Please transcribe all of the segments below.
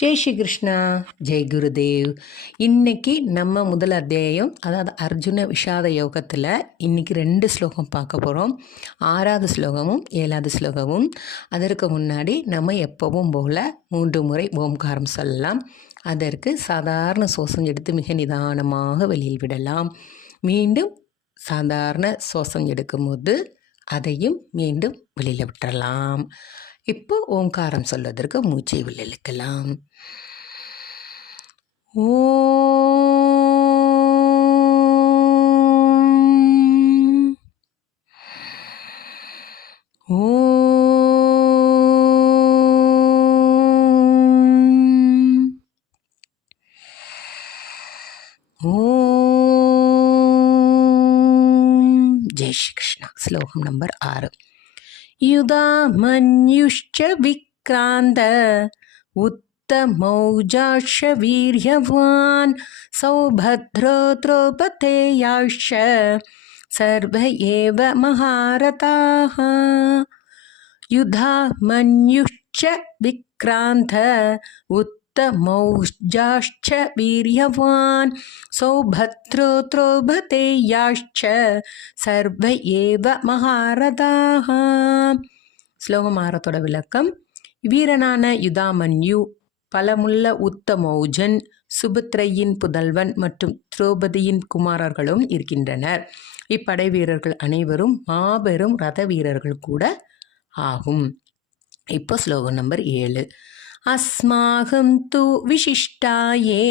ஜெய் ஸ்ரீ கிருஷ்ணா ஜெய் குருதேவ். இன்னைக்கு நம்ம முதல் அத்தியாயம் அதாவது அர்ஜுன விஷாத யோகத்தில் இன்னைக்கு ரெண்டு ஸ்லோகம் பார்க்க போகிறோம் ஆறாவது ஸ்லோகமும் ஏழாவது ஸ்லோகமும். அதற்கு முன்னாடி நம்ம எப்பவும் போல் மூன்று முறை ஓம்காரம் சொல்லலாம். அதற்கு சாதாரண சுவாசம் எடுத்து மிக நிதானமாக வெளியில் விடலாம். மீண்டும் சாதாரண சுவாசம் எடுக்கும்போது அதையும் மீண்டும் வெளியில் விட்டுறலாம். இப்போ ஓங்காரம் சொல்வதற்கு மூச்சை உள்ளிழுக்கலாம் ஓ जय श्री कृष्ण श्लोकम नंबर आर। युदा मन्युश्च विक्रांत उत्तमौजाश वीर्यवान, सौभद्र द्रौपतेयाश्च सर्व एव युधा मन्युश्च विक्रांत उत् उत्तमौजाश्च वीर्यवान् सौभद्रोत्रोपतेयाश्च சர்வ ஏவ மகாரதாக ஸ்லோகமாரத்தோட விளக்கம் வீரனான யுதாமன்யு பலமுள்ள உத்தமௌஜன் சுபத்ரையின் புதல்வன் மற்றும் திரௌபதியின் குமாரர்களும் இருக்கின்றனர் இப்படை வீரர்கள் அனைவரும் மாபெரும் ரத வீரர்கள் கூட ஆகும் இப்போ ஸ்லோகம் நம்பர் ஏழு अस्माकं तु विशिष्टाये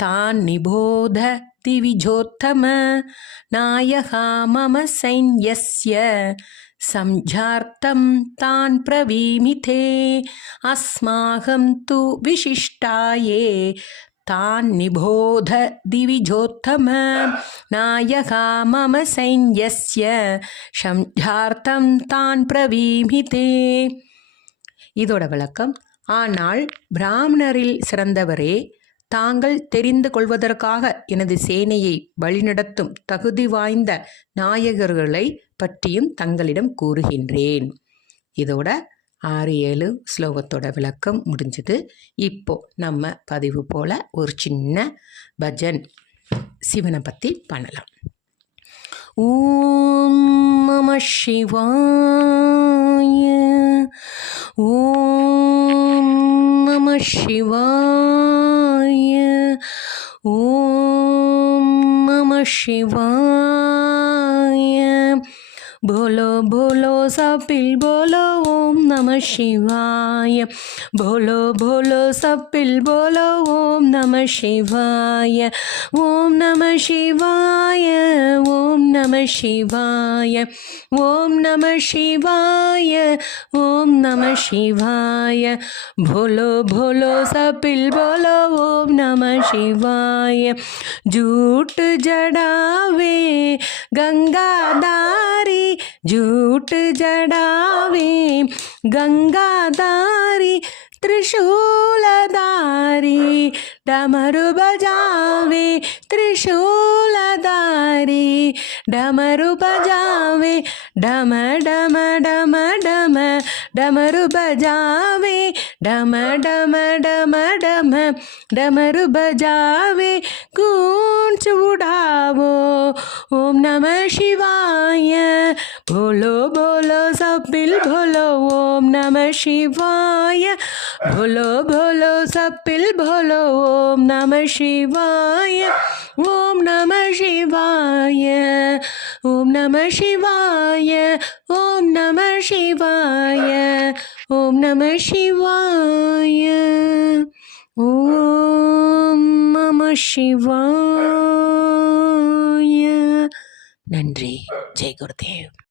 तान् निबोध दिविजोत्तम नायहा मम सैन्यस्य सञ्झार्तं तान् प्रवीमिते अस्माकं तु विशिष्टाये तान् निबोध दिविजोत्तम नायका मम सैन्यस्य शंझार्थं तान् प्रवीमिते இதோட விளக்கம் ஆனால் பிராமணரில் சிறந்தவரே தாங்கள் தெரிந்து கொள்வதற்காக எனது சேனையை வழிநடத்தும் தகுதி வாய்ந்த நாயகர்களை பற்றியும் தங்களிடம் கூறுகின்றேன். இதோட ஆறு ஏழு ஸ்லோகத்தோட விளக்கம் முடிஞ்சது. இப்போ நம்ம பதிவு போல் ஒரு சின்ன பஜன் சிவனை பற்றி பண்ணலாம். ஓம் நம சிவாய நம சிவாய ஓம் நம சிவாய बोलो बोलो, सपिल बोलो, ओम नमः शिवाय। बोलो बोलो, सपिल बोलो, ओम नमः शिवाय। ओम नमः शिवाय, ओम नमः शिवाय। ओम नमः शिवाय, ओम नमः शिवाय। बोलो बोलो, सपिल बोलो, ओम नमः शिवाय। झूठ जड़ावे गंगादारी झूठ जड़ावे गंगादारी त्रिशूलधारी डमरु बजावे त्रिशूलधारी डमरु बजावे डम डम डम डम डमरु बजावे डम डम डम डम डमरु बजावे गूंज उड़ावो। ओम नमः शिवाय। बोलो बोलो, सब बिल बोलो ओम नमः शिवाय। बोलो बोलो, सब बिल बोलो ओम नमः शिवाय ओम नमः शिवाय ओम नमः शिवाय ओम नमः शिवाय ओम नमः शिवाय ஓம் நம சிவாய நன்றி ஜெய் குருதேவ்